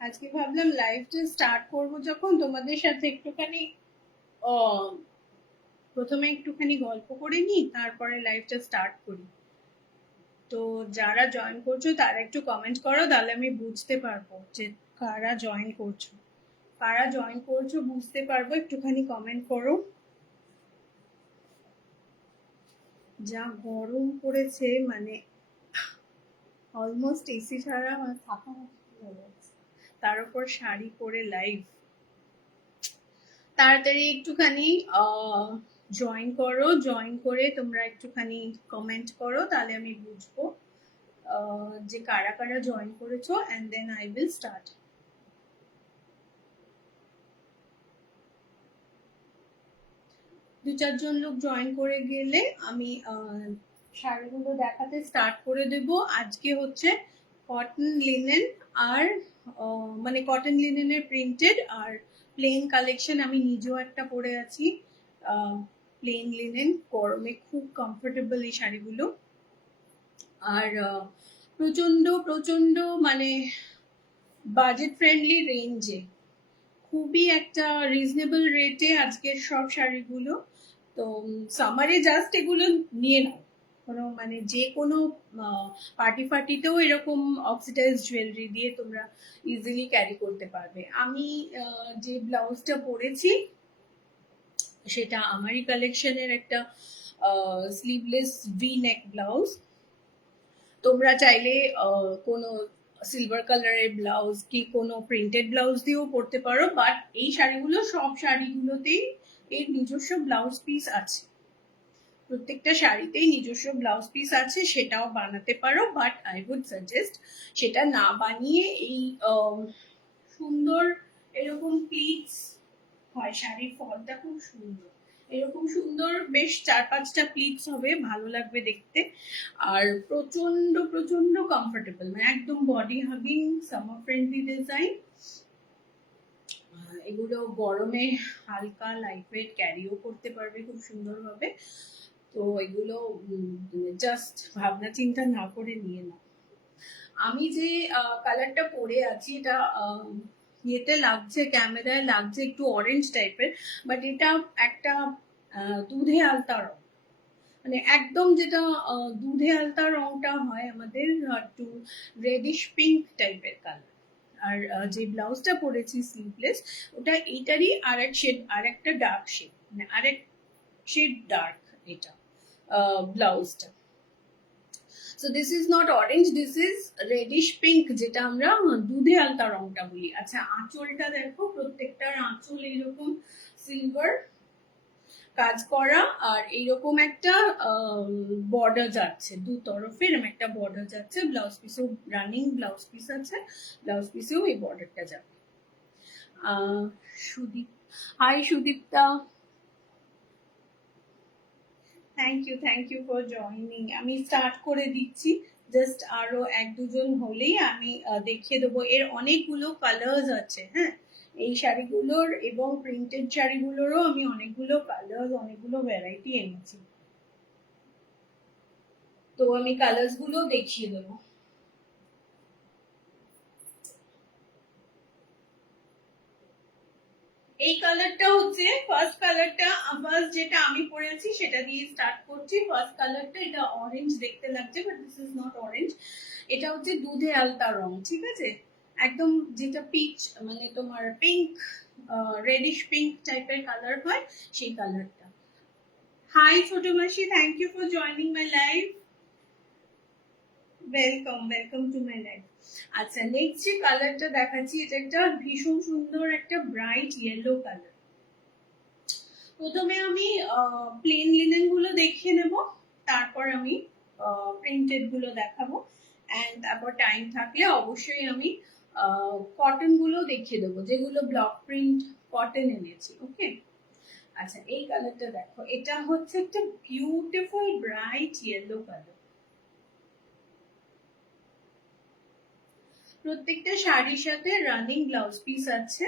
আজকে ভাবলাম লাইভটা স্টার্ট করব যখন তোমাদের সাথে একটুখানি প্রথমে একটুখানি গল্প করে নিই, তারপরে লাইভটা স্টার্ট করি। তো যারা জয়েন করছো তারা একটু কমেন্ট করো, তাহলে আমি বুঝতে পারবো যে কারা জয়েন করছো। কারা জয়েন করছো বুঝতে পারবো, একটুখানি কমেন্ট করো। যা গরম পড়েছে, মানে অলমোস্ট এসি ছাড়া আমার থাকা মুশকিল হয়ে যাচ্ছে, তার উপর শাড়ি পরে লাইভ। তাড়াতাড়ি একটুখানি জয়েন করো, জয়েন করে তোমরা একটুখানি কমেন্ট করো, তাহলে আমি বুঝবো যে কারা কারা জয়েন করেছো, and then I will start. দু চারজন লোক জয়েন করে গেলে আমি শাড়িগুলো দেখাতে স্টার্ট করে দেব। আজকে হচ্ছে কটন লিনেন আর মানে কটন লিনেনের প্রিন্টেড আর প্লেন কালেকশন। আমি নিজেও একটা পরে আছি প্লেন লিনেন, গরমে খুব কমফোর্টেবল এই শাড়িগুলো। আর প্রচন্ড প্রচন্ড মানে বাজেট ফ্রেন্ডলি রেঞ্জে, খুবই একটা রিজনেবল রেটে আজকের সব শাড়িগুলো। তো সামারে জাস্ট এগুলো নিয়ে নাও, কোনো মানে যে কোনো পার্টি ফার্টিতেও এরকম অক্সিডাইজ জুয়েলারি দিয়ে তোমরা ইজিলি ক্যারি করতে পারবে। আমি যে ব্লাউজটা পরেছি সেটা আমারই কালেকশনের একটা স্লিভলেস ভি নেক ব্লাউজ। তোমরা চাইলে কোনো সিলভার কালারের ব্লাউজ কি কোনো প্রিন্টেড ব্লাউজ দিয়েও পরতে পারো, বাট এই শাড়িগুলো সব শাড়িগুলোতেই এর নিজস্ব ব্লাউজ পিস আছে। প্রত্যেকটা শাড়িতেই নিজস্ব ব্লাউজ পিস আছে, সেটাও বানাতে পারো, বাট আই উড সাজেস্ট সেটা না বানিয়ে এই সুন্দর এরকম প্লিটস হয়, শাড়ির ফলটা খুব সুন্দর, এরকম সুন্দর বেশ 4-5টা প্লিটস হবে, ভালো লাগবে দেখতে। আর প্রচন্ড প্রচন্ড কমফোর্টেবল, মানে একদম body hugging summer friendly design. এগুলো গরমে হালকা লাইট ওয়েট ক্যারিও করতে পারবে খুব সুন্দরভাবে। তো এগুলো জাস্ট ভাবনা চিন্তা না করে নিয়ে নাও। আমি যে কালারটা পরে আছি এটা ইয়েতে লাগছে, ক্যামেরায় লাগছে একটু অরেঞ্জ টাইপের, বাট এটা একটা দুধে আলতা রং, মানে একদম যেটা দুধে আলতা রংটা হয় আমাদের, একটু রেডিশ পিঙ্ক টাইপের কালার। আর যে ব্লাউজটা পরেছি স্লিভলেস, ওটা এইটারই আরেক শেড, আরেকটা ডার্ক শেড, মানে আরেক শেড ডার্ক এটা ব্লাউজটা। So this is not orange, this is radish pink, যেটা আমরা দুধে আলতা রংটা বলি। আচ্ছা, আঁচলটা দেখো, প্রত্যেকটার আঁচল এইরকম সিলভার কাজ করা, আর এইরকম একটা বর্ডার যাচ্ছে, দু তরফে এরকম একটা বর্ডার যাচ্ছে। ব্লাউজ পিসেও রানিং ব্লাউজ পিস আছে, ব্লাউজ পিসেও এই বর্ডারটা যাবে। Sudip, hi Sudipta, thank you for joining. আমি স্টার্ট করে দিচ্ছি, জাস্ট আরো 1-2 জন হলেই আমি দেখিয়ে দেবো। এর অনেকগুলো কালার্স আছে, হ্যাঁ, এই শাড়িগুলোর এবং প্রিন্টেড শাড়িগুলোরও আমি অনেকগুলো কালার্স, অনেকগুলো ভ্যারাইটি এনেছি, তো আমি কালার্স গুলো দেখিয়ে দেবো। এই কালারটা হচ্ছে ফার্স্ট কালারটা, ফার্স্ট যেটা আমি পরেছি সেটা দিয়ে স্টার্ট করছি। ফার্স্ট কালারটা, এটা অরেঞ্জ দেখতে লাগছে, but this is not orange, এটা হচ্ছে দুধে আলতা রং, ঠিক আছে, একদম যেটা পিচ মানে তোমার পিঙ্ক, রেডিশ পিঙ্ক টাইপের কালার হয়, সেই কালারটা। হাই ছোট মাসি, thank you for joining my live, welcome to my live. আচ্ছা, নেক্সট যে কালারটা দেখাচ্ছি, এটা একটা ভীষণ সুন্দর একটা ব্রাইট ইয়েলো কালার। প্রথমে আমি প্লেন লিনেন গুলো দেখিয়ে নেব, তারপর আমি প্রিন্টেড গুলো দেখাবো, এন্ড তারপর টাইম থাকলে অবশ্যই আমি কটন গুলো দেখিয়ে দেবো, যেগুলো ব্লক প্রিন্ট কটন এনেছি। ওকে, আচ্ছা, এই কালারটা দেখো, এটা হচ্ছে একটা বিউটিফুল ব্রাইট ইয়েলো কালার। প্রত্যেকটা শাড়ির সাথে রানিং ব্লাউজ পিস আছে,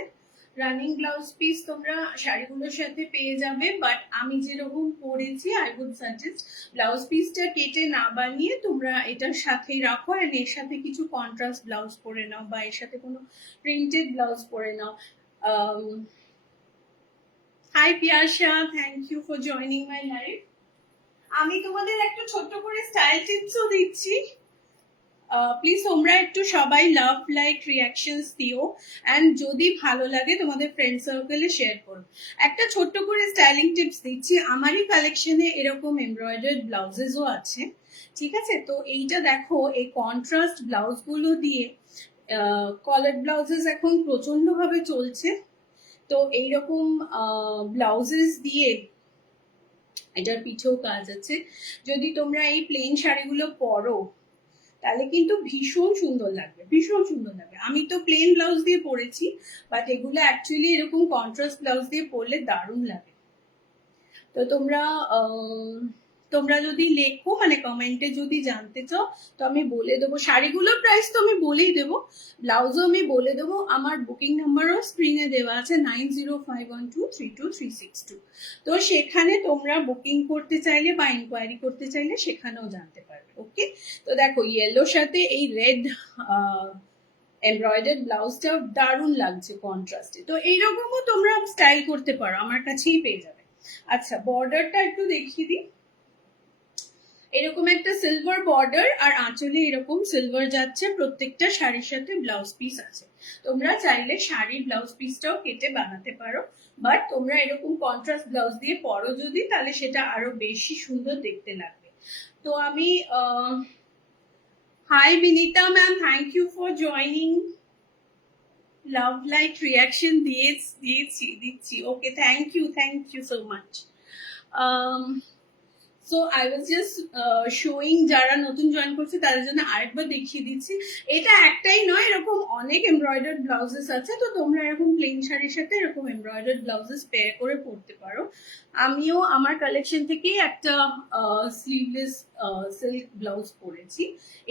রানিং ব্লাউজ পিস তোমরা শাড়িগুলোর সাথে পেয়ে যাবে, বাট আমি যেরকম পরেছি আই উড সাজেস্ট ব্লাউজ পিসটা কেটে না বানিয়ে তোমরা এটার সাথেই রাখো, এন্ড এর সাথে কিছু কন্ট্রাস্ট ব্লাউজ পরে নাও বা এর সাথে কোনো প্রিন্টেড ব্লাউজ পরে নাও। Hi Piyasa, thank you for joining my live. আমি তোমাদের একটা ছোট্ট করে স্টাইল টিপসও দিচ্ছি, প্লিজ তোমরা একটু সবাই লাভ লাইক রিয়াকশনস দিও, এন্ড যদি ভালো লাগে তোমাদের ফ্রেন্ড সার্কেলে শেয়ার করো। একটা ছোট্ট করে স্টাইলিং টিপস দিচ্ছি, আমারই কালেকশনে এরকম এমব্রয়ডার্ড ব্লাউজেসও আছে, ঠিক আছে? তো এইটা দেখো, এই কন্ট্রাস্ট ব্লাউজ গুলো দিয়ে কলার ব্লাউজেস এখন প্রচন্ড ভাবে চলছে, তো এইরকম ব্লাউজেস দিয়ে এটার পিছেও কাজ আছে। যদি তোমরা এই প্লেন শাড়িগুলো পরো তাহলে কিন্তু ভীষণ সুন্দর লাগবে, ভীষণ সুন্দর লাগবে। আমি তো প্লেন ব্লাউজ দিয়ে পরেছি, বাট এগুলো অ্যাকচুয়ালি এরকম কন্ট্রাস্ট ব্লাউজ দিয়ে পরলে দারুণ লাগে। তো তোমরা যদি লেখো, মানে কমেন্টে যদি জানতে চাও তো আমি বলে দেবো। শাড়িগুলোর প্রাইস তো আমি বলেই দেবো, ব্লাউজও আমি বলে দেবো। আমার বুকিং নাম্বারও স্ক্রিনে দেওয়া আছে 9051232362। তো সেখানে তোমরা বুকিং করতে চাইলে বা ইনকোয়ারি করতে চাইলে সেখানেও জানতে পারবে। ওকে, তো দেখো ইয়েলোর সাথে এই রেড এমব্রয়ডার্ড ব্লাউজটা দারুণ লাগছে কন্ট্রাস্টে। তো এইরকমও তোমরা স্টাইল করতে পারো, আমার কাছেই পেয়ে যাবে। আচ্ছা, বর্ডারটা একটু দেখিয়ে দিই। এরকম একটা সিলভার বর্ডার আর আঁচলে এরকম সিলভার যাচ্ছে, প্রত্যেকটা শাড়ির সাথে ব্লাউজ পিস আছে। তোমরা চাইলে শাড়ির ব্লাউজ পিসটাও কেটে বানাতে পারো, বাট তোমরা এরকম কন্ট্রাস্ট ব্লাউজ দিয়ে পরো যদি, তাহলে সেটা আরো বেশি সুন্দর দেখতে লাগবে। তো আমি hi Binita ma'am, thank you for joining. Love like reaction দিচ্ছি। Okay, thank you so much. So I was just showing, যারা নতুন জয়েন করছে তাদের জন্য আরেকবার দেখিয়ে দিচ্ছি। এটা একটাই নয়, এরকম অনেক এমব্রয়ডার্ড ব্লাউজেস আছে, তো তোমরা এরকম প্লেন শাড়ির সাথে এরকম এমব্রয়ডার্ড ব্লাউজেস পেয়ার করে পরতে পারো। আমিও আমার কালেকশন থেকেই একটা স্লিভলেস সিল্ক ব্লাউজ পরেছি।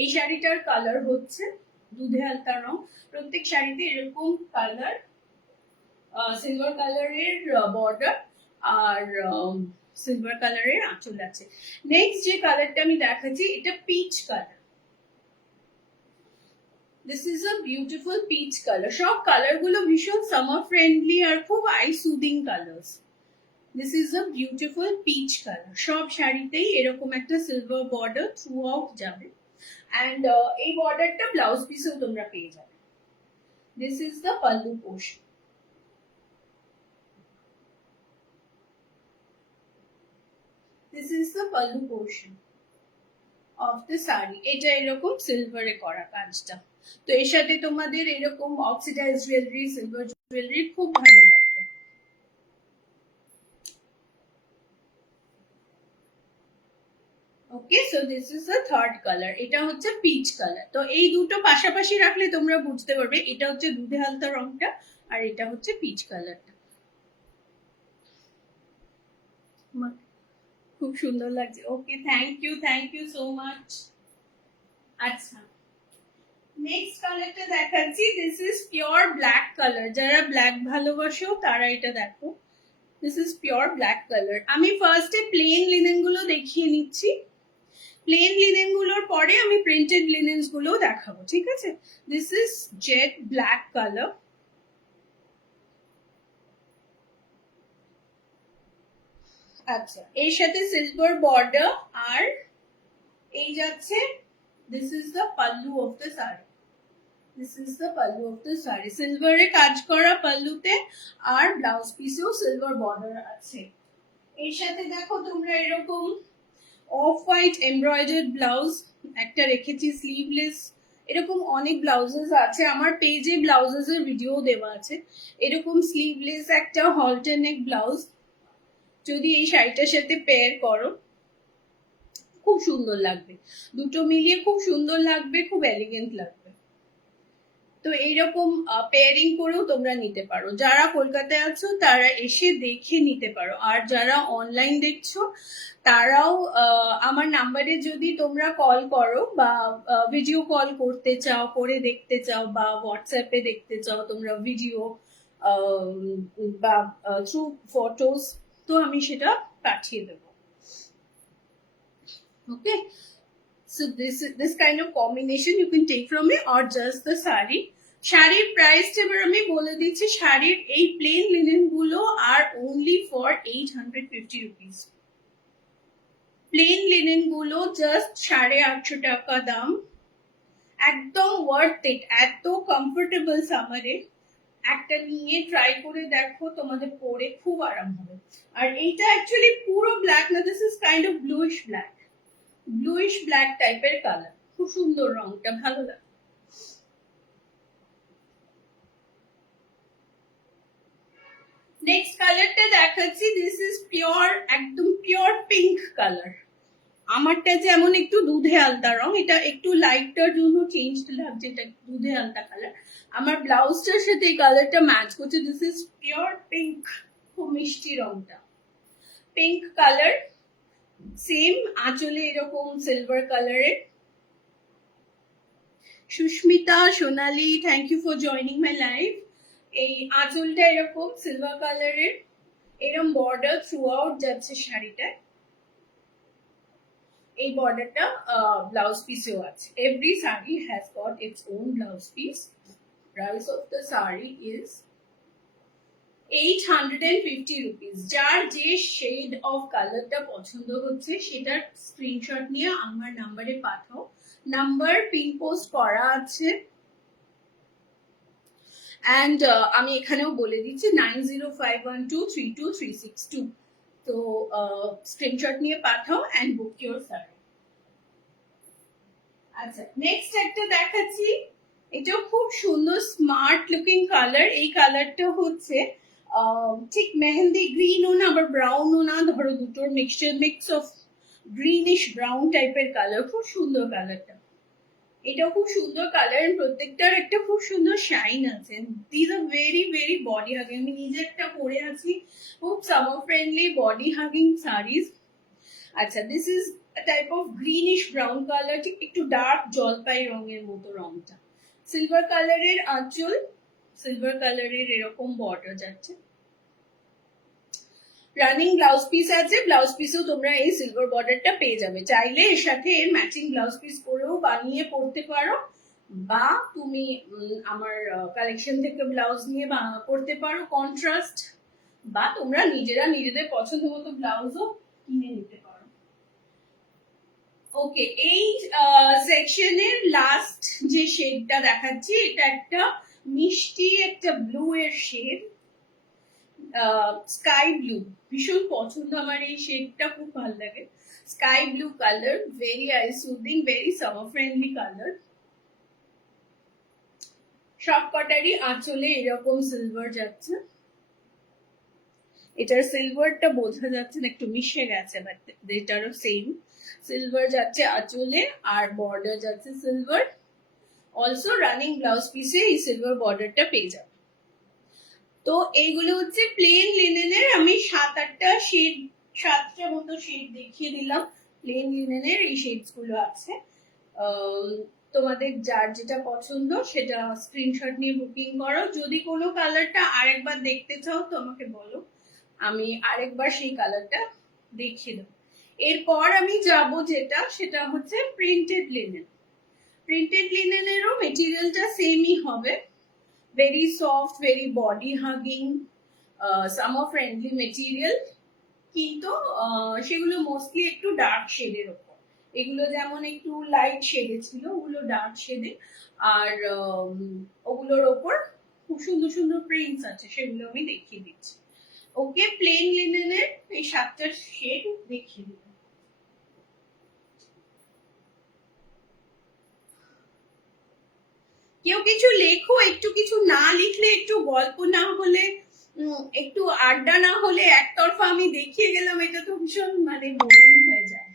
এই শাড়িটার কালার হচ্ছে দুধে হালকা রং, প্রত্যেক শাড়িতে এরকম কালার, সিলভার কালারের বর্ডার আর সিলভার কালারের আঁচল আছে। নেক্সট যে কালারটা আমি দেখাচ্ছি, এটা peach colour. This is a beautiful peach colour. সব কালার গুলো ভীষণ সামার ফ্রেন্ডলি আর খুব I soothing colours. This is a beautiful peach colour. সব শাড়িতেই এরকম একটা সিলভার বর্ডার থ্রু আউট যাবে, অ্যান্ড এই বর্ডারটা ব্লাউজ পিসেও তোমরা পেয়ে যাবে। This is the pallu portion. This is the pallu portion of the saree. এটা এরকম সিলভারে করা কাজটা। তো এর সাথে তোমাদের এরকম অক্সিডাইজ জুয়েলারি, সিলভার জুয়েলারি খুব ভালো লাগবে। Okay, so this is the third colour. এটা হচ্ছে পিচ কালার। তো এই দুটো পাশাপাশি রাখলে তোমরা বুঝতে পারবে এটা হচ্ছে দুধে হালকা রংটা আর এটা হচ্ছে পিচ কালারটা। খুব সুন্দর লাগছে। ওকে, থ্যাংক ইউ সো মাচ। আচ্ছা, নেক্সট কালারটা দেখাচ্ছি। This is pure black colour. যারা ব্ল্যাক ভালোবাসো তারা এটা দেখো। This is pure black colour. আমি ফার্স্টে প্লেন লিনেন গুলো দেখিয়ে নিচ্ছি, প্লেন লিনেন গুলোর পরে আমি প্রিন্টেড লিনেন্স গুলো দেখাবো, ঠিক আছে? This is jade black colour. আচ্ছা, এর সাথে সিলভার বর্ডার আর এই যাচ্ছে, this is the pallu of the sari. This is the pallu of the sari. সিলভারে কাজ করা পাল্লুতে আর ব্লাউজ পিসেও সিলভার বর্ডার আছে। এর সাথে দেখো তোমরা এরকম অফ হোয়াইট এমব্রয়ডার্ড ব্লাউজ একটা রেখেছি, স্লিভলেস। এরকম অনেক ব্লাউজেস আছে, আমার পেজে ব্লাউজেস এর ভিডিও দেওয়া আছে। এরকম স্লিভলেস একটা হলটার নেক ব্লাউজ যদি এই শাড়িটার সাথে পেয়ার করো খুব সুন্দর লাগবে, দুটো মিলিয়ে খুব সুন্দর লাগবে, খুব এলিগেন্ট লাগবে। তো এইরকম পেয়ারিং করেও তোমরা নিতে পারো। যারা কলকাতায় আছো তারা এসে দেখে নিতে পারো, আর যারা অনলাইন দেখছো তারাও আমার নাম্বারে যদি তোমরা কল করো বা ভিডিও কল করতে চাও, করে দেখতে চাও, বা হোয়াটসঅ্যাপে দেখতে চাও তোমরা ভিডিও, বা থ্রু ফটোস, তো আমি সেটা পাঠিয়ে দেবো। ওকে, so this kind of combination you can take from me or just the sari. শাড়ির প্রাইসটা এবার আমি বলে দিচ্ছি। শাড়ির এই প্লেন লিনেন গুলো আর only for 850 rupees। Plain linen গুলো জাস্ট 850 টাকা দাম, একদম ওয়ার্থ ইট, এত কমফোর্টেবল সামারে। একটা নিয়ে ট্রাই করে দেখো, তোমাদের পরে খুব আরাম হবে। আর এইটা অ্যাকচুয়ালি পুরো ব্ল্যাক না, this is kind of bluish black, bluish black টাইপের কালার, খুব সুন্দর রংটা, ভালো লাগে। নেক্সট কালারটা দেখাচ্ছি, দিস ইজ পিওর, একদম পিওর পিঙ্ক কালার। আমারটা যেমন একটু দুধে আলতা রং, এটা একটু লাইটটার জন্য চেঞ্জ লাগছে, এটা দুধে আলতা কালার। আমার ব্লাউজটার সাথে এই কালারটা ম্যাচ করছে। দিস ইজ পিওর পিঙ্ক, খুব মিষ্টি রংটা, পিঙ্ক কালার। সেম আঁচলে এরকম সিলভার কালারের। Susmita, Sonali, thank you for joining my live. এই আঁচলটা এরকম সিলভার কালারের, এরকম বর্ডার থ্রু আউট যাচ্ছে শাড়িটায়। এই বর্ডারটা ব্লাউজ পিসেও আছে। Every sari has got its own blouse piece. Price of the sari is 850 rupees। যার যে শেড অফ কালারটা পছন্দ হচ্ছে সেটার স্ক্রিনশট নিয়ে আমার নাম্বারে পাঠাও। নাম্বার পিন পোস্ট করা আছে, অ্যান্ড আমি এখানেও বলে দিচ্ছি 9051232362। তো স্ক্রিনশট নিয়ে পাঠাও অ্যান্ড বুক ইউর শাড়ি। আচ্ছা, নেক্সট একটা দেখাচ্ছি, এটাও খুব সুন্দর স্মার্ট লুকিং কালার। এই কালারটা হচ্ছে ঠিক মেহেন্দি গ্রিনও না আবার ব্রাউনও না, ধরো দুটোর mixture, mix of greenish brown টাইপের কালার, খুব সুন্দর কালারটা। এটাও খুব সুন্দর কালার, প্রত্যেকটার একটা খুব সুন্দর শাইন আছে। This are very very body hugging. আমি নিজে একটা পরে আছি, খুব summer friendly body hugging saris. আচ্ছা, this is type of greenish brown colour, ঠিক একটু ডার্ক জলপাই রঙের মতো রংটা। সিলভার কালারের আঁচল, সিলভার কালারের এরকম বর্ডার যাচ্ছে। রানিং ব্লাউজ পিস আছে, ব্লাউজ পিসেও তোমরা এই সিলভার বর্ডারটা পেয়ে যাবে। চাইলে এর সাথে এর ম্যাচিং ব্লাউজ পিস করেও বানিয়ে পরতে পারো, বা তুমি আমার কালেকশন থেকে ব্লাউজ নিয়ে পরতে পারো কন্ট্রাস্ট, বা তোমরা নিজেরা নিজেদের পছন্দ মতো ব্লাউজও কিনে নিতে পারো। ওকে, এই সেকশনের লাস্ট যে শেডটা দেখাচ্ছি, এটা একটা মিষ্টি একটা ব্লু এর শেড, স্কাই ব্লু। ভীষণ পছন্দ আমার এই শেডটা, খুব ভালো লাগে। Sky blue colour, very I soothing, very summer friendly colour. সব কটারই আঁচলে এরকম সিলভার যাচ্ছে। এটার সিলভারটা বোঝা যাচ্ছে না, একটু মিশে গেছে, বাট এটারও সেম সিলভার যাচ্ছে আঁচলে, আর বর্ডার যাচ্ছে সিলভার। অলসো রানিং ব্লাউজ পিসে এই সিলভার বর্ডারটা পেয়ে যাবে। তো এইগুলো হচ্ছে প্লেন লিনেনের, আমি 7-8টা শেড, 7টা মতো শেড দেখিয়ে দিলাম। প্লেন লিনেনের এই শেডস গুলো আছে। তোমাদের যার যেটা পছন্দ সেটা স্ক্রিনশট নিয়ে বুকিং করো। যদি কোনো কালারটা আরেকবার দেখতে চাও তো আমাকে বলো, আমি আরেকবার সেই কালারটা দেখিয়ে দেবো। এরপর আমি যাব যেটা, সেটা হচ্ছে প্রিন্টেড লিনেন। প্রিন্টেড লিনেনেরও মেটেরিয়ালটা সেমই হবে, very soft, very body hugging, summer friendly material, কিন্তু সেগুলো মোস্টলি একটু ডার্ক শেডের ওপর। এগুলো যেমন একটু লাইট শেডে ছিল, ওগুলো ডার্ক শেডে, আর ওগুলোর ওপর খুব সুন্দর সুন্দর প্রিন্টস আছে, সেগুলো আমি দেখিয়ে দিচ্ছি। ওকে, প্লেন লিনেনের এই 7টা শেড দেখিয়ে দিলাম। কেউ কিছু লেখো, একটু কিছু না লিখলে, একটু গল্প না হলে, একটু আড্ডা না হলে, একতরফা আমি দেখিয়ে গেলাম, এটা তো ভীষণ মানে বোরিং হয়ে যায়।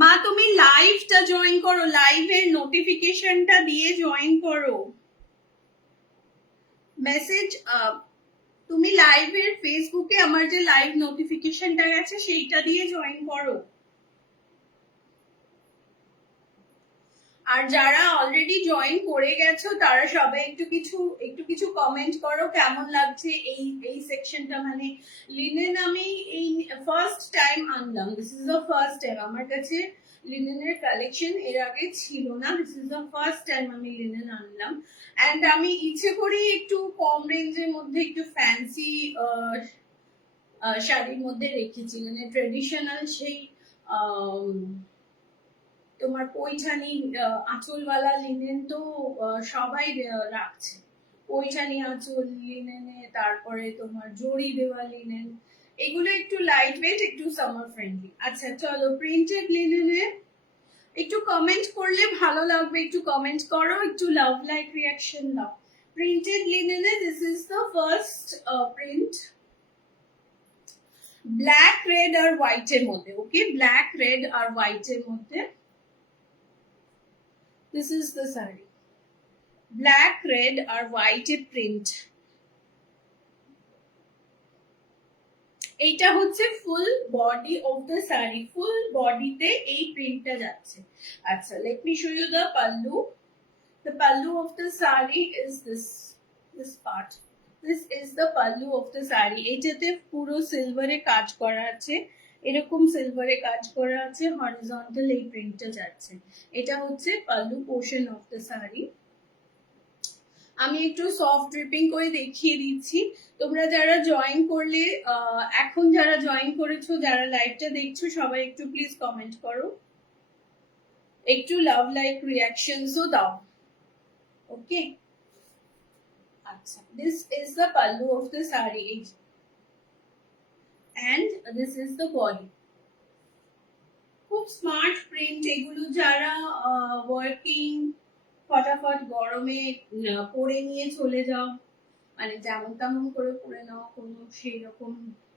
মা তুমি লাইভটা জয়েন করো, লাইভের নোটিফিকেশনটা দিয়ে জয়েন করো। মেসেজ, তুমি লাইভের ফেসবুকে আমার যে লাইভ নোটিফিকেশনটা আছে সেইটা দিয়ে জয়েন করো। আর যারা অলরেডি জয়েন করে গেছো তারা সবাই একটু কিছু কমেন্ট করো কেমন লাগছে এই সেকশনটা। মানে লিনেন আমি এই ফার্স্ট টাইম আনলাম, this is the first time আমার কাছে লিনেনের কালেকশন এর আগে ছিল না, this is the first time আমি লিনেন আনলাম। এন্ড আমি ইচ্ছে করেই একটু কম রেঞ্জের মধ্যে একটু ফ্যান্সি শাড়ির মধ্যে রেখেছি, মানে ট্রেডিশনাল সেই তোমার পৈঠানি আঁচলওয়ালা লিনেন তো সবাই রাখছে, পৈঠানি আঁচল লিনেনে, তারপরে তোমার জড়ি দেওয়া লিনেন, এগুলো একটু লাইট ওয়েট, একটু সামার ফ্রেন্ডলি। আচ্ছা চলো, প্রিন্টেড লিনেনে একটু কমেন্ট করলে ভালো লাগবে, একটু কমেন্ট করো, একটু লাভ লাইক রিয়াকশন দাও। প্রিন্টেড লিনেনে this is the first print, black red আর হোয়াইট এর মধ্যে। ওকে, ব্ল্যাক রেড আর হোয়াইট এর মধ্যে this is the saree, black red R white A print। এইটা হচ্ছে full body of the sari, full বডিতে এই প্রিন্টটা যাচ্ছে। আচ্ছা, let me show you the pallu. The pallu of the saree is this part, this is the pallu of the saree। এটাতে পুরো সিলভারে কাজ করা আছে, এরকম সিলভারে কাজ করা আছে, হরিজন্টাল এই প্রিন্টটা যাচ্ছে। এটা হচ্ছে pallu portion of the sari. আমি একটু সফট ড্রিপিং করে দেখিয়ে দিচ্ছি। তোমরা যারা জয়েন করলে, এখন যারা জয়েন করেছো, যারা লাইভটা দেখছো, সবাই একটু প্লিজ কমেন্ট করো, একটু লাভ লাইক রিয়াকশনসও দাও। ওকে, আচ্ছা, this is the pallu of the sari and this is the body। খুব স্মার্ট প্রিন্ট এগুলো, যারা ওয়ার্কিং ফটাফট গরমে পরে নিয়ে চলে যাও, মানে যেমন তেমন করে পরে নাও, কোনো সেই রকম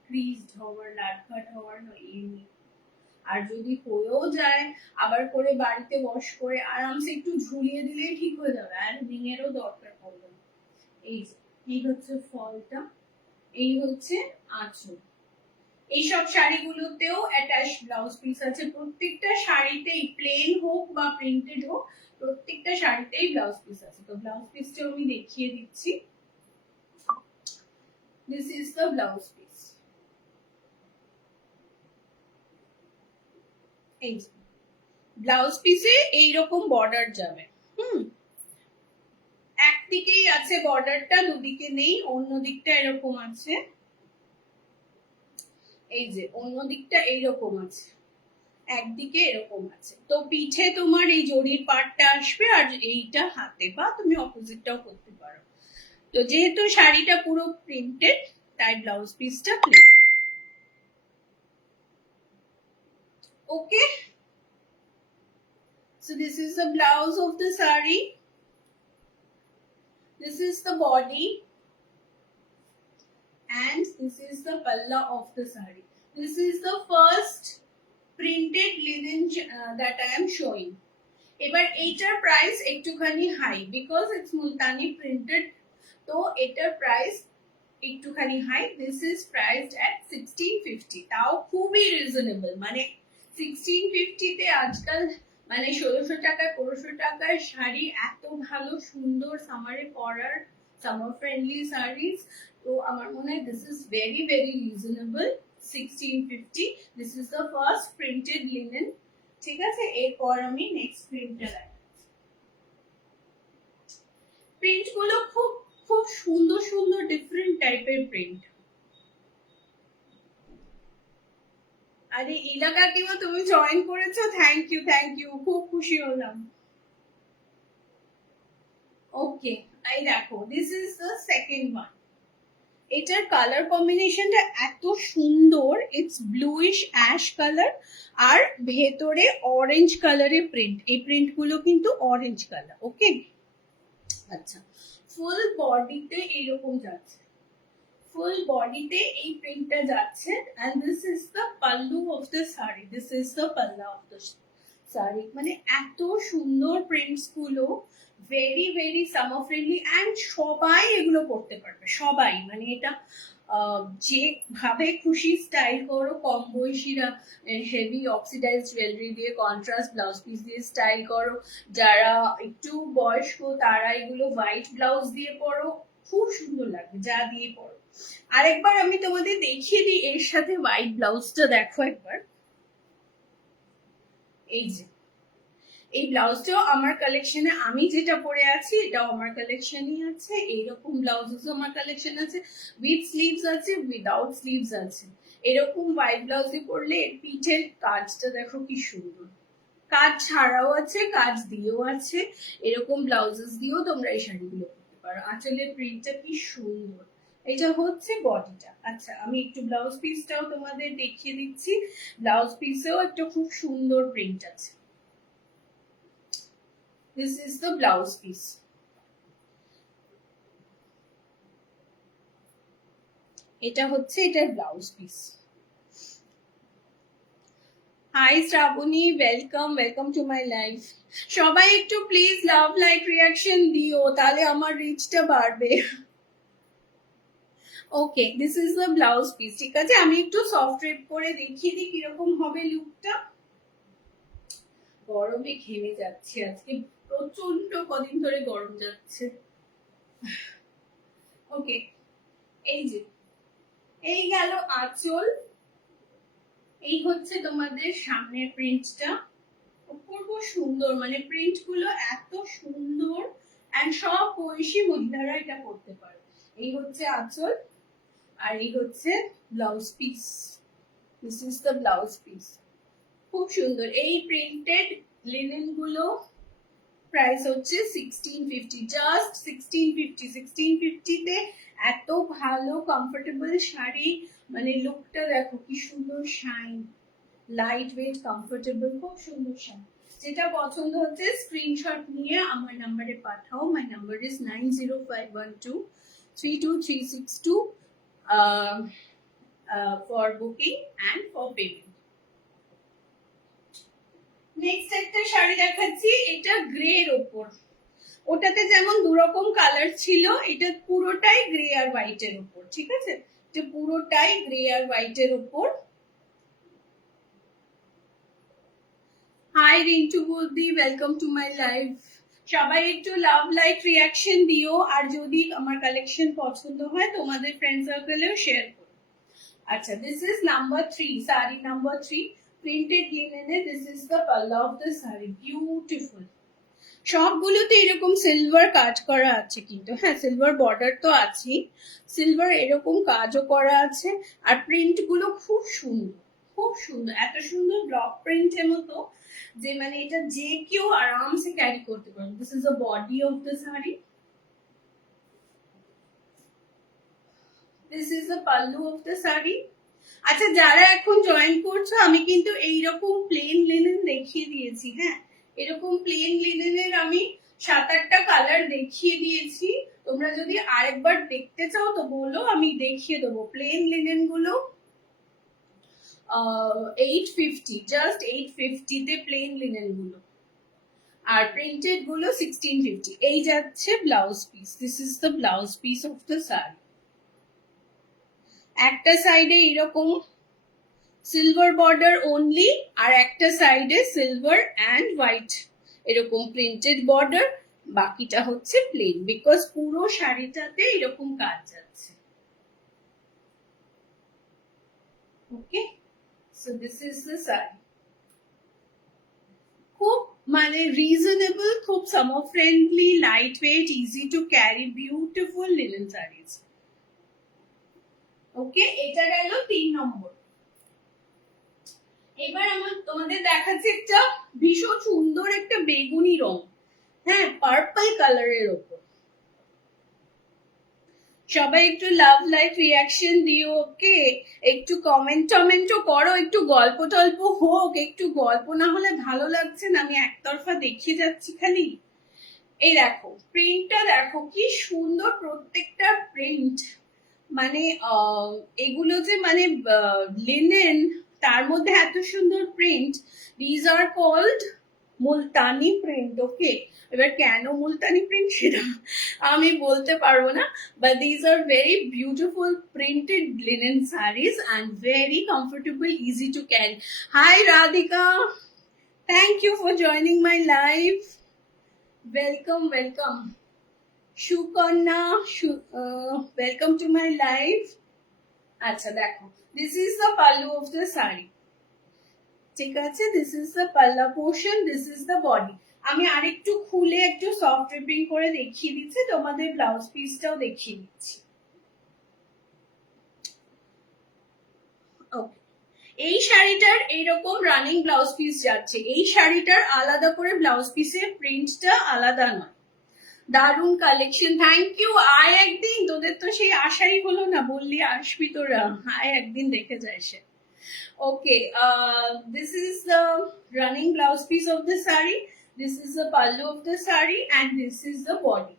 ক্রিজড হওয়ার লাটঘাট হওয়ার এমনি। আর যদি হয়েও যায় আবার করে বাড়িতে ওয়াশ করে আরামসে একটু ঝুলিয়ে দিলেই ঠিক হয়ে যাবে, আর রিংয়েরও দরকার পড়বে না। এই হচ্ছে ফলটা, এই হচ্ছে আঁচল। এইসব শাড়িগুলোতেও অ্যাটাচ ব্লাউজ পিস আছে, প্রত্যেকটা শাড়িতেই প্লেন হোক বা প্রিন্টেড হোক, প্রত্যেকটা শাড়িতেই ব্লাউজ পিস আছে। তো ব্লাউজ পিসটাও আমি দেখিয়ে দিচ্ছি, this is the blouse piece. এই ব্লাউজ পিসে এইরকম বর্ডার যাবে, একদিকেই আছে বর্ডারটা, দুদিকে নেই, অন্য দিকটা এরকম আছে, এই যে অন্য দিকটা এইরকম আছে, একদিকে এরকম আছে। তো পিঠে তোমার এই জড়ির পাটটা আসবে, আর এইটা হাতে, বা তুমি অপোজিটটাও করতে পারো। তো যেহেতু শাড়িটা পুরো প্রিন্টেড, তাই ব্লাউজ পিসটা plain. Okay, so this is the blouse of the saree, this is the body, and this is the palla of the saree। This is the first printed linen that I am showing। এবার এইটার price একটুখানি high, because it's Multani printed, তো এটার price একটুখানি high. This is priced at 1650, তাও খুবই reasonable. মানে 1650 তে আজকাল মানে 1600 টাকা 1500 টাকার শাড়ি, এত ভালো সুন্দর সামারে পরার সামার ফ্রেন্ডলি শাড়িজ, তো আমার মনে হয় this is very very reasonable. 1650, this is the first printed linen. ঠিক আছে, এরপর আমি নেক্সট প্রিন্টটা দেখাচ্ছি। প্রিন্ট গুলো খুব খুব সুন্দর সুন্দর ডিফারেন্ট টাইপের প্রিন্ট। আরে ইলা কাকিমা, তুমি জয়েন করেছো, থ্যাংক ইউ, খুব খুশি হলাম। ওকে, এই দেখো, this is the second one. এটার কালার কম্বিনেশনটা এত সুন্দর, ইটস ব্লুইশ অ্যাশ কালার, আর ভেতরে অরেঞ্জ কালারের প্রিন্ট। এই প্রিন্ট গুলো কিন্তু অরেঞ্জ কালার। ওকে, আচ্ছা, ফুল বডিতে এইরকম যাচ্ছে, ফুল বডিতে এই প্রিন্টটা যাচ্ছে। And this is the pallu of the sari, this is the palla of the sari. মানে এত সুন্দর প্রিন্টস গুলো, very very summer friendly, and সবাই এগুলো পড়তে পারবে, সবাই। মানে এটা যেভাবে খুশি স্টাইল করো, কম বয়সীরা হেভি অক্সিডাইজ জুয়েলারি দিয়ে কন্ট্রাস্ট ব্লাউজ পিস দিয়ে স্টাইল করো, যারা একটু বয়স্ক তারা এগুলো হোয়াইট ব্লাউজ দিয়ে পরো, খুব সুন্দর লাগবে যা দিয়ে পরো। আরেকবার আমি তোমাদের দেখিয়ে দিই এর সাথে হোয়াইট ব্লাউজটা, দেখো একবার। এই যে এই ব্লাউজটাও আমার কালেকশনে, আমি যেটা পরে আছি এটাও আমার কালেকশনই আছে। এইরকম ব্লাউজেসও আমার কালেকশন আছে, উইথ স্লিভস আছে, উইদাউট স্লিভস আছে। এরকম হোয়াইট ব্লাউজে পরলে এর পিঠের কাজটা দেখো কি সুন্দর, কাজ ছাড়াও আছে, কাজ দিয়েও আছে। এরকম ব্লাউজেস দিয়েও তোমরা এই শাড়িগুলো পরতে পারো। আঁচলের প্রিন্টটা কি সুন্দর। এটা হচ্ছে বডিটা। আচ্ছা, আমি একটু ব্লাউজ পিসটাও তোমাদের দেখিয়ে দিচ্ছি। ব্লাউজ পিসেও একটা খুব সুন্দর প্রিন্ট আছে। This is the blouse piece. এটা হচ্ছে এটার blouse piece. Hi Shrabani, welcome to my life. সবাই একটু প্লিজ লাভ লাইক রিয়াকশন দিও, তাহলে আমার রিচটা বাড়বে। Okay, this is the blouse piece. ঠিক আছে, আমি একটু সফট রেপ করে দেখিয়ে দিই কিরকম হবে লুকটা। গরমে ঘেমে যাচ্ছে আজকে, প্রচন্ড কদিন ধরে গরম যাচ্ছে। ওকে, এই যে এই গেল আঁচল, এই হচ্ছে তোমাদের সামনের প্রিন্টটা। অপূর্ব সুন্দর, মানে প্রিন্ট গুলো এত সুন্দর, এন্ড সব বয়সী মহিলারা এটা করতে পারে। এই হচ্ছে আঁচল, আর এই হচ্ছে blouse piece. This is the blouse piece. খুব সুন্দর। এই প্রিন্টেড লিনেন গুলো প্রাইস হচ্ছে 1650, জাস্ট 1650। 1650 তে এত ভালো কমফোর্টেবল শাড়ি, মানে লুকটা দেখো কি সুন্দর, শাইন, লাইট ওয়েট, কমফোর্টেবল, খুব সুন্দর শাড়ি। যেটা পছন্দ হচ্ছে স্ক্রিনশট নিয়ে আমার নাম্বারে পাঠাও। My number is 9051232362 for booking and for payment. Next একটা শাড়ি দেখাচ্ছি, এটা গ্রে এর ওপর। ওটাতে যেমন দুরকম কালার ছিল, এটা পুরোটাই গ্রে আর হোয়াইট এর উপর। ঠিক আছে, এটা পুরোটাই গ্রে আর হোয়াইট এর উপর। হাই রিন্টু বৌদি, ওয়েলকাম টু মাই লাইভ। সবাই একটু লাভ লাইক রিয়াকশন দিও, আর যদি আমার কালেকশন পছন্দ হয় তোমাদের ফ্রেন্ড সার্কেলেও শেয়ার করো। আচ্ছা, this is number 3, sari number 3, printed লিনেনে। This is the palla of the sari, beautiful. সবগুলোতে এরকম সিলভার কাজ করা আছে, কিন্তু হ্যাঁ সিলভার বর্ডার তো আছে, সিলভার এরকম কাজও করা আছে। আর প্রিন্ট গুলো খুব সুন্দর, খুব সুন্দর, এত সুন্দর ব্লক প্রিন্টের মতো যে মানে এটা যে কেউ আরামসে ক্যারি করতে পারে। This is the body of the sari, this is the pallu of the sari. আচ্ছা, যারা এখন জয়েন করছো, আমি কিন্তু এইরকম প্লেন লিনেন দেখিয়ে দিয়েছি। হ্যাঁ, এরকম প্লেন লিনেনের আমি 7-8টা কালার দেখিয়ে দিয়েছি। তোমরা যদি আরেকবার দেখতে চাও তো বলো, আমি দেখিয়ে দেবো। প্লেন লিনেন গুলো 850, জাস্ট 850 তে প্লেন লিনেন গুলো, আর প্রিন্টেড গুলো 1650। এই যাচ্ছে blouse piece. This is the blouse piece of the sari. একটা সাইডে এরকম সিলভার বর্ডার অনলি, আর একটা সাইডে সিলভার অ্যান্ড হোয়াইট এরকম প্রিন্টেড বর্ডার, বাকিটা হচ্ছে প্লেন, বিকজ পুরো শাড়িটাতে এরকম কাজ যাচ্ছে। Okay, so this is the sari. খুব মানে রিজনেবল, খুব summer friendly, light weight, easy to carry, beautiful linen saris. Okay, এটা গেল 3 নম্বর। এবার আমার তোমাদের দেখাচ্ছি একটা ভীষণ সুন্দর একটা বেগুনি রং, হ্যাঁ পার্পল কালারের ওপর। সবাই একটু লাভ লাইক রিয়াকশন দিও। ওকে, একটু টমেন্টও করো, একটু গল্প টল্প হোক। একটু গল্প না হলে ভালো লাগছে না, আমি একতরফা দেখিয়ে যাচ্ছি খালি। এই দেখো প্রিন্টটা, দেখো কি সুন্দর প্রত্যেকটা প্রিন্ট, মানে এগুলো যে মানে লিনেন, তার মধ্যে এত সুন্দর print. These are called Multani print. Okay, এবার কেন মুলতানি প্রিন্ট সেটা আমি বলতে পারবো না, but these are very beautiful printed linen saris and very comfortable, easy to carry. Hi Radhika, thank you for joining my live, welcome welcome. Sukanya, welcome to my live. আচ্ছা দেখো, this is the pallu of the sari, ঠিক আছে? This is the palla portion, this is the body. আমি আরেকটু খুলে একটু soft reaping করে দেখিয়ে দিচ্ছি, তোমাদের ব্লাউজ পিসটাও দেখিয়ে দিচ্ছি। ওকে, এই শাড়িটার এইরকম রানিং ব্লাউজ পিস যাচ্ছে। এই শাড়িটার আলাদা করে ব্লাউজ পিসের প্রিন্টটা আলাদা নয়। দারুন কালেকশন, থ্যাংক ইউ। আয় একদিন, তোদের তো সেই আশাই হলো না, বললি আসবি তোরা, আয় একদিন দেখে যায় সে। Okay, this is the running blouse piece of the saree, this is the pallu of the saree, and this is the body.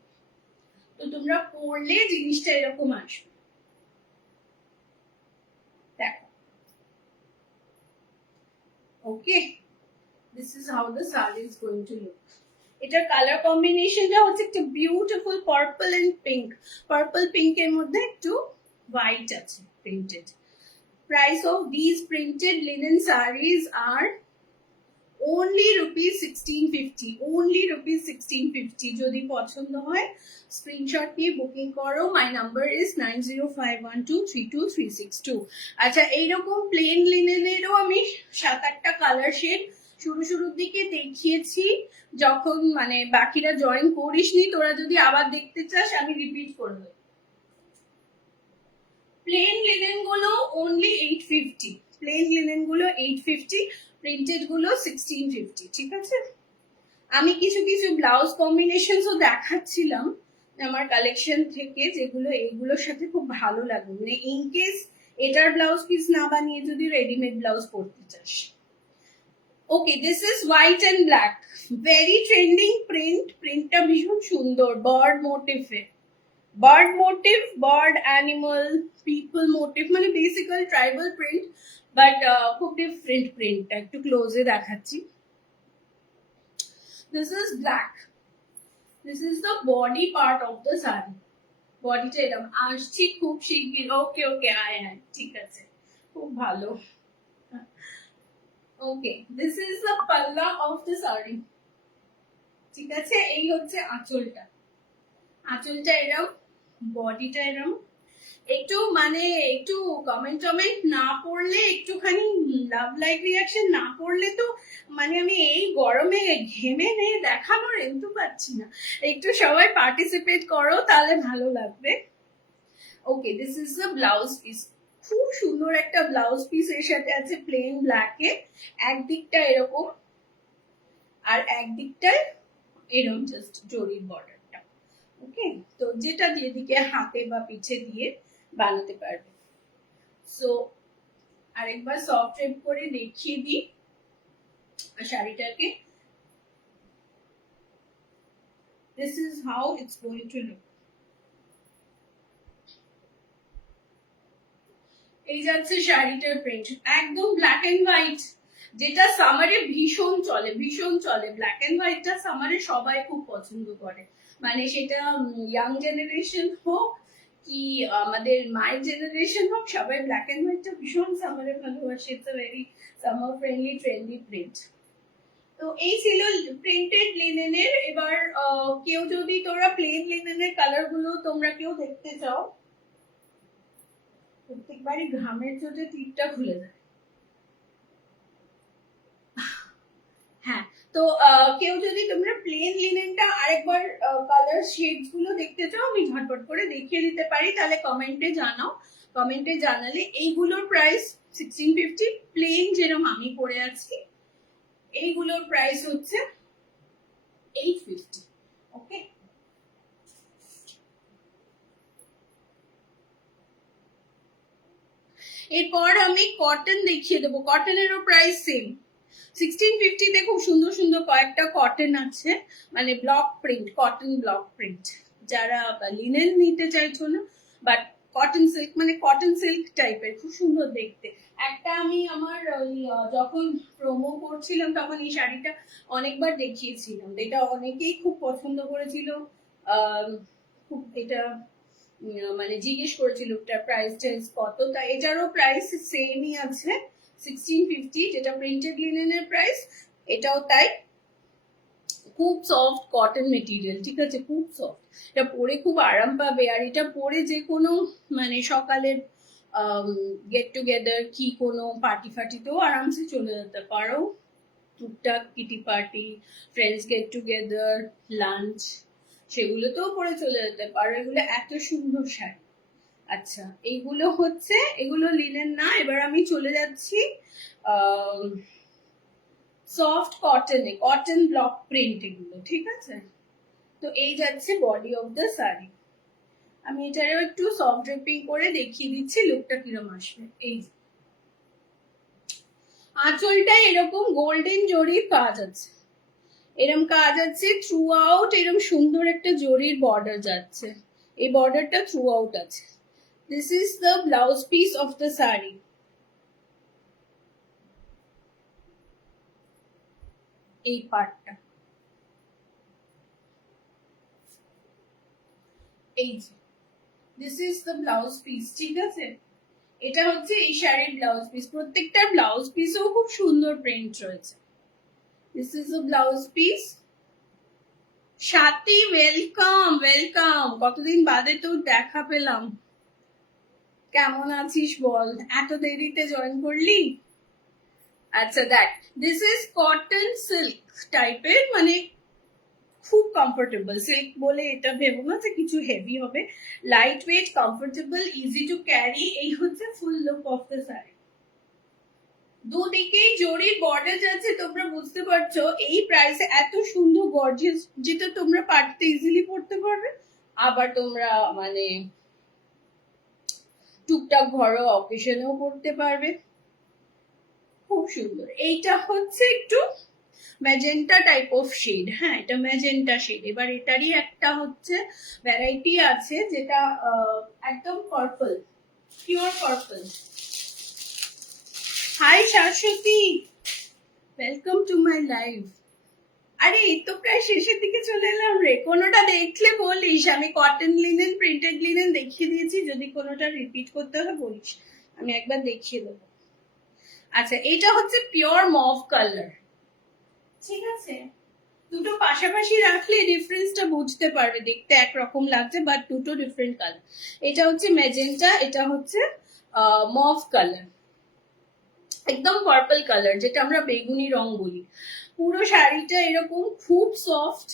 তো তোমরা পরলে জিনিসটা এরকম আসবে, দেখো। Okay, this is how the saree is going to look. এটার colour কম্বিনেশনটা হচ্ছে একটা beautiful purple and pink, purple pink এর মধ্যে একটু হোয়াইট আছে printed. Price of these printed linen sarees are only rupees 1650, only rupees 1650। যদি পছন্দ হয় স্ক্রিনশট নিয়ে বুকিং করো। মাই নাম্বার ইজ 9051232362। আচ্ছা, এইরকম প্লেন লিনেনেরও আমি 7-8টা কালার শেড শুরুর দিকে দেখিয়েছি, যখন মানে বাকিরা জয়েন করিসনি, তোরা যদি আবার দেখতে চাস আমি রিপিট করবো। প্লেন লিনেন গুলো only 850, প্লেন লিনেন গুলো 850, প্রিন্টেড গুলো 1650, ঠিক আছে? আমি কিছু কিছু ব্লাউজ কম্বিনেশনসও দেখাচ্ছিলাম আমার কালেকশন থেকে, যেগুলো এইগুলোর সাথে খুব ভালো লাগবে, মানে ইন কেস এটার ব্লাউজ পিস না বানিয়ে যদি রেডিমেড ব্লাউজ পরতে চাস। Okay, this is white and black, very trending print, প্রিন্টটা ভীষণ সুন্দর, বার্ড মোটিভে, bird motif, bird animal people motif, মানে বেসিক্যাল ট্রাইবাল প্রিন্ট, বাট খুব ডিফারেন্ট প্রিন্টটা। একটু ক্লোজে দেখাচ্ছি। This is black, this is the body part of the sari. বডিটা এরকম আসছি খুব শিগগির। ওকে ওকে, আয় আয়, ঠিক আছে, খুব ভালো। ওকে, this is the palla of the sari, ঠিক আছে? এই হচ্ছে আঁচলটা, আঁচলটা এরকম, বডিটা এরকম। একটু মানে একটু কমেন্ট টমেন্ট না পড়লে, একটুখানি লাভ লাইক রিয়াকশন না পড়লে তো মানে আমি এই গরমে ঘেমে নিয়ে দেখানোর কিন্তু পাচ্ছি না। একটু সবাই পার্টিসিপেট করো, তাহলে ভালো লাগবে। Okay, this is the blouse piece, খুব সুন্দর একটা ব্লাউজ পিস এর সাথে আছে প্লেন ব্ল্যাকে, একদিকটা এরকম আর একদিকটায় এরকম জাস্ট জরির বর্ডারটা। ওকে, তো যেটা যেদিকে হাতে বা পিছে দিয়ে বানাতে পারবে। সো আরেকবার সফট রেপ করে দেখিয়ে দিই শাড়িটাকে। This is how it's going to look. এই যাচ্ছে শাড়িটার প্রিন্ট, একদম ব্ল্যাক এন্ড হোয়াইট, যেটা সামারে ভীষণ চলে, ভীষণ চলে। ব্ল্যাক এন্ড হোয়াইটটা সামারে সবাই খুব পছন্দ করে, মানে সেটা ইয়াং জেনারেশন হোক কি আমাদের মায়ের জেনারেশন হোক, সবাই ব্ল্যাক এন্ড হোয়াইটটা ভীষণ সামারে ভালোবাসে। It's a very summer friendly trendy print. তো এই ছিল প্রিন্টেড লিনেনের। এবার কেউ যদি তোমরা প্লেন লিনেনের কালার গুলো তোমরা কেউ দেখতে চাও, প্রত্যেকবারই ঘামের চোটে টিপটা খুলে যায়। হ্যাঁ, তো কেউ যদি তোমরা প্লেন লিনেনটা আরেকবার কালার শেডস গুলো দেখতে চাও, আমি ঝটপট করে দেখিয়ে দিতে পারি, তাহলে কমেন্টে জানাও। কমেন্টে জানালে এইগুলোর প্রাইস 1650, প্লেন যেরকম আমি পরে আছি এইগুলোর প্রাইস হচ্ছে 850। ওকে, এরপর আমি কটন দেখিয়ে দেবো, কটনেরও প্রাইস সেম 1650 তে। খুব সুন্দর সুন্দর কয়েকটা কটন আছে, মানে block print, cotton block print. যারা লিনেন নিতে চাইছো না বাট কটন সিল্ক, মানে কটন সিল্ক টাইপের, খুব সুন্দর দেখতে। একটা আমি আমার যখন প্রোমো করছিলাম তখন এই শাড়িটা অনেকবার দেখিয়েছিলাম, এটা অনেকেই খুব পছন্দ করেছিল। খুব এটা মানে জিজ্ঞেস করেছিল এটার প্রাইস টাইস কত, তাই এটারও প্রাইস সেমই আছে 1650, যেটা প্রিন্টেড লিনেনের প্রাইস, এটাও তাই। খুব সফট কটন মেটেরিয়াল, ঠিক আছে, খুব সফট, এটা পরে খুব আরাম পাবে। আর এটা পরে যে কোনো মানে সকালের গেট টুগেদার কি কোনো পার্টি ফার্টিতেও আরামসে চলে যেতে পারো, টুকটাক Kitty party, friends get together, lunch, সেগুলোতেও পরে চলে যেতে পারো। এগুলো এত সুন্দর শাড়ি। আচ্ছা, এইগুলো হচ্ছে, এগুলো লিনেন না। এবার আমি চলে যাচ্ছি সফট কটনে, কটন ব্লক প্রিন্ট এগুলো, ঠিক আছে। তো এই যাচ্ছে বডি অফ দ্য শাড়ি। আমি এটারও একটু সফট ড্রেপিং করে দেখিয়ে দিচ্ছি লুকটা কিরম আসবে। এই আঁচলটা এরকম গোল্ডেন জরির কাজ আছে, এরকম কাজ আছে থ্রু আউট, এরকম সুন্দর একটা জরির বর্ডার যাচ্ছে, এই বর্ডারটা থ্রু আউট আছে। This is the blouse piece of the sari. এই পার্টটা, এই যে this is the blouse piece, ঠিক আছে। এটা হচ্ছে এই শাড়ির ব্লাউজ পিস, প্রত্যেকটা ব্লাউজ পিসেও খুব সুন্দর প্রিন্ট রয়েছে। This is the blouse piece. Sathi welcome welcome, কতদিন বাদে তো দেখা পেলাম, কেমন আছিস বল, এত দেরিতে জয়েন করলি। আচ্ছা দেখ, দিস ইজ কটন সিল্ক টাইপের, মানে খুব কমফোর্টেবল। সিল্ক বলে এটা ভেবো না যে কিছু হেভি হবে, light weight, comfortable, easy to carry. এই হচ্ছে ফুল লুক অফ দ্য শাড়ি। দুদিকেই জরির বর্ডার যাচ্ছে, তোমরা বুঝতে পারছো এই প্রাইসে এত সুন্দর গর্জিয়াস, যেটা তোমরা পার্টিতে ইজিলি পড়তে পারবে, আবার তোমরা মানে টুকটাক ঘরোয়া অকেশনেও পড়তে পারবে, খুব সুন্দর। এইটা হচ্ছে একটু ম্যাজেন্টা টাইপ অফ শেড, হ্যাঁ এটা ম্যাজেন্টা শেড। এবার এটারই একটা হচ্ছে ভ্যারাইটি আছে যেটা একদম purple, pure purple. Hi Shashwati, welcome to my live. আরে এই তো প্রায় শেষের দিকে চলে এলাম রে, কোনোটা দেখলে বলিস, আমি কটন লিনেন, প্রিন্টেড লিনেন দেখিয়ে দিয়েছি, যদি কোনোটা রিপিট করতে হয় বলিস, আমি একবার দেখিয়ে দেবো। আচ্ছা, এটা হচ্ছে পিওর মভ কালার, ঠিক আছে। দুটো পাশাপাশি রাখলে ডিফারেন্সটা বুঝতে পারবে, দেখতে একরকম লাগছে বাট দুটো ডিফারেন্ট কালার। এটা হচ্ছে ম্যাজেন্টা, এটা হচ্ছে মভ কালার, একদম পার্পল কালার, যেটা আমরা বেগুনি রং বলি। পুরো শাড়িটা এরকম খুব সফট,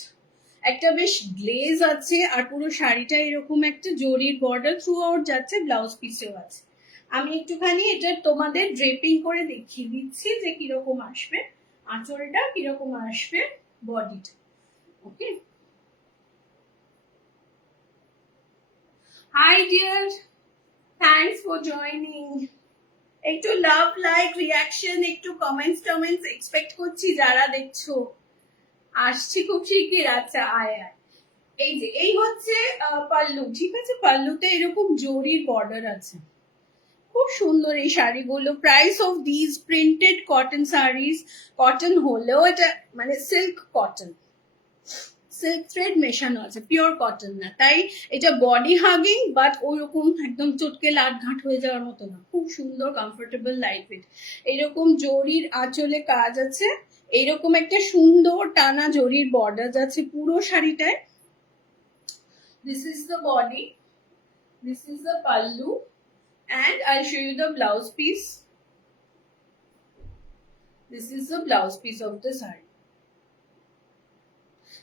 একটা বেশ গ্লেজ আছে, আর পুরো শাড়িটা এরকম একটা জরির বর্ডার থ্রু আউট যাচ্ছে, ব্লাউজ পিসেও আছে। আমি একটুখানি এটা তোমাদের ড্রেপিং করে দেখিয়ে দিচ্ছি যে কিরকম আসবে, আঁচলটা কিরকম আসবে, বডিটা। Okay, hi dear, thanks for joining. একটু লাভ, লাইক, রিয়াকশন, একটু কমেন্টস টমেন্টস এক্সপেক্ট করছি যারা দেখছো। আসছি খুব শিগগির। আচ্ছা আয় আয়। এই যে এই হচ্ছে পাল্লু, ঠিক আছে, পাল্লুতে এরকম জরির বর্ডার আছে, খুব সুন্দর এই শাড়িগুলো। Price of this printed cotton saris, cotton হলেও এটা মানে সিল্ক কটন, সিল্ক থ্রেড মেশানো আছে, পিওর কটন না, তাই এটা বডি হাগিং বাট ওইরকম একদম চটকে লাট ঘাট হয়ে যাওয়ার মতো না, খুব সুন্দর কমফোর্টেবল লাইট ওয়েট। এইরকম জরির আঁচলে কাজ আছে, এইরকম একটা সুন্দর টানা জরির বর্ডার আছে পুরো শাড়িটায়। This is the body, this is the pallu, and I'll show you the blouse piece. This is the blouse piece of the saree.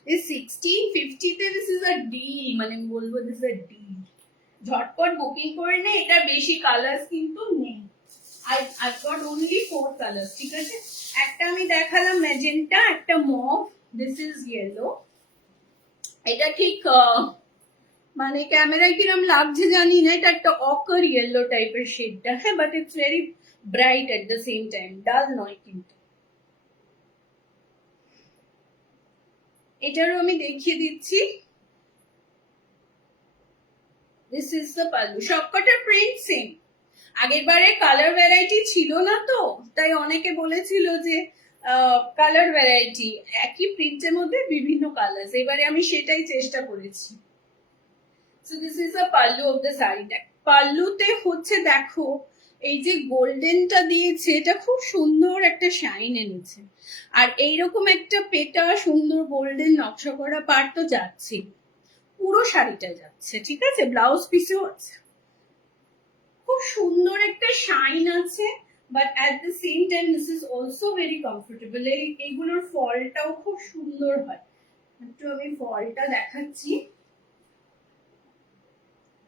This 1650 তে this is a deal, মানে বলবো this is a deal. ঝটপট booking করে নে, এটা বেশি colours কিন্তু নেই। I've got only 4 কালার্স, ঠিক আছে। একটা আমি দেখালাম ম্যাজেন্টা, একটা মভ, this is yellow। এটা ঠিক মানে ক্যামেরায় কিরম লাগছে জানি না, এটা একটা অকার ইয়েলো টাইপের শেডটা, হ্যাঁ, but it's very bright at the same time, dull নয় কিন্তু। এটারও আমি দেখিয়ে দিচ্ছি। দিস ইজ দ্য পাল্লু। সবকটার প্রিন্ট সেম। আগের বারে কালার ভ্যারাইটি ছিল না, তো তাই অনেকে বলেছিল যে কালার ভ্যারাইটি, একই প্রিন্টের মধ্যে বিভিন্ন কালার, এবারে আমি সেটাই চেষ্টা করেছি। So this is the pallu of the শাড়িটা। পাল্লুতে হচ্ছে দেখো এই যে গোল্ডেনটা দিয়েছে, এটা খুব সুন্দর একটা শাইন এনেছে। আর এইরকম একটা পেটা সুন্দর গোল্ডেন নকশা করা পার তো যাচ্ছে, পুরো শাড়িটা যাচ্ছে, ঠিক আছে। ব্লাউজ পিসেও আছে, খুব সুন্দর একটা শাইন আছে। But at the same time this is also very comfortable. এইগুলোর ফলটাও খুব সুন্দর হয়। একটু আমি ফলটা দেখাচ্ছি।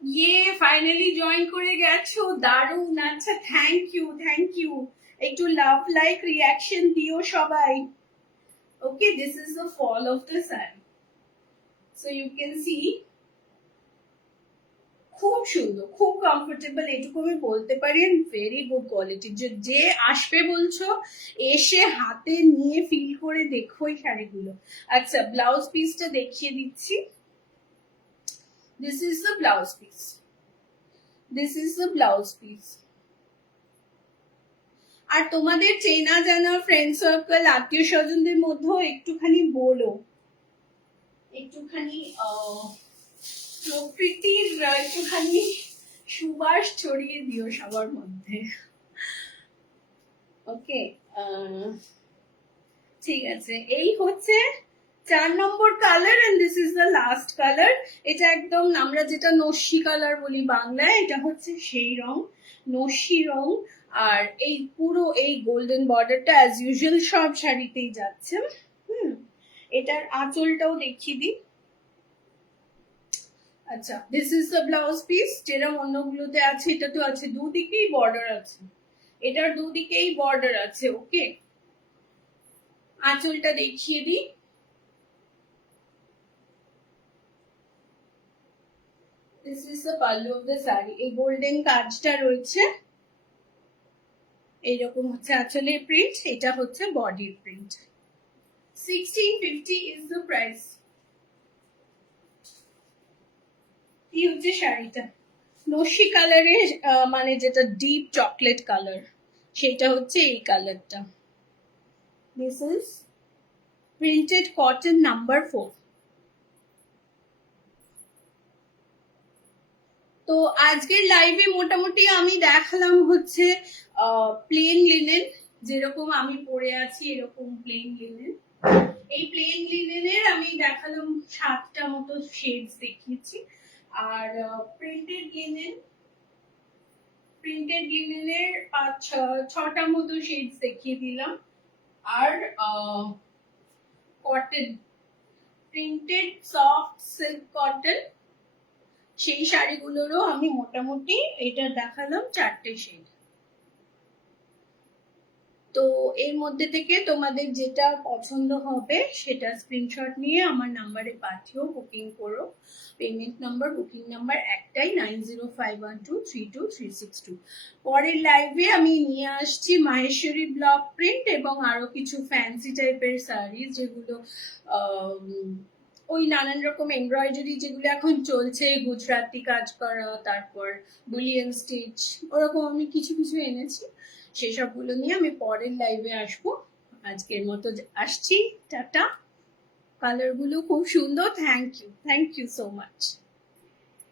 ইয়ে ফাইনালি জয়েন করে গেছো, দারুন। আচ্ছা, থ্যাংক ইউ, থ্যাংক ইউ। একটু লাভ লাইক রিয়াকশন দিও সবাই। Okay, this is the fall of the sari. So you can see, খুব সুন্দর, খুব কমফোর্টেবল, এটুকু আমি বলতে পারি। Very good quality. যে আসবে বলছো, এসে হাতে নিয়ে ফিল করে দেখো এই শাড়িগুলো। আচ্ছা, ব্লাউজ পিসটা দেখিয়ে দিচ্ছি। This is the blouse piece, this is the blouse piece. আর তোমাদের চেনা জানা ফ্রেন্ড সার্কেল, আত্মীয় স্বজনদের মধ্যেও একটুখানি বলো, একটুখানি প্রকৃতির একটুখানি সুবাস ছড়িয়ে দিও সবার মধ্যে। ওকে, ঠিক আছে। এই হচ্ছে 4 নম্বর colour, and this is the last colour. এটা একদম আমরা যেটা নস্যি কালার বলি বাংলায়, এটা হচ্ছে সেই রং, নস্যি রং। আর এই পুরো এই গোল্ডেন বর্ডারটা অ্যাজ ইউজুয়াল সব শাড়িতেই যাচ্ছে। এটার আঁচলটাও দেখিয়ে দিই। আচ্ছা, this is the blouse piece. যেরকম অন্যগুলোতে আছে, এটা তো আছে দুদিকেই বর্ডার আছে, এটার দুদিকেই বর্ডার আছে। ওকে, আঁচলটা দেখিয়ে দিই। This is the pallu of the sari. এই গোল্ডেন কাজটা রয়েছে, এইরকম হচ্ছে আঁচলের প্রিন্ট, এটা হচ্ছে বডির প্রিন্ট। 1650 is the price. এই হচ্ছে শাড়িটা, নস্যি কালারের, মানে যেটা ডিপ চকলেট কালার, সেটা হচ্ছে এই কালারটা। This is printed cotton number 4। তো আজকের লাইভে মোটামুটি আমি দেখালাম হচ্ছে প্লেন লিনেন, যেরকম আমি পরে আছি এরকম প্লেন লিনেন। এই প্লেন লিনেনের আমি দেখালাম 7টা মতো শেডস দেখিয়েছি। আর প্রিন্টেড লিনেনের 6টা মতো শেডস দেখিয়ে দিলাম। আর cotton, printed soft silk cotton, সেই শাড়িগুলোরও আমি মোটামুটি এটা দেখালাম 4টে শেড। তো এর মধ্যে থেকে তোমাদের যেটা পছন্দ হবে সেটা স্ক্রিনশট নিয়ে আমার নাম্বারে পাঠিও, বুকিং করো। পেমেন্ট নাম্বার, বুকিং নাম্বার একটাই, 9051232362। পরের লাইভে আমি নিয়ে আসছি মাহেশ্বরী ব্লক প্রিন্ট এবং আরো কিছু ফ্যান্সি টাইপের শাড়ি, যেগুলো ওই নানান রকম এমব্রয়ডারি যেগুলো এখন চলছে, গুজরাটি কাজ করা, তারপর বুলিয়ান স্টিচ, ওরকম আমি কিছু কিছু এনেছি। সেসবগুলো নিয়ে আমি পরের লাইভে আসবো। আজকের মতো আসছি, টাটা। কালারগুলো খুব সুন্দর। Thank you so much.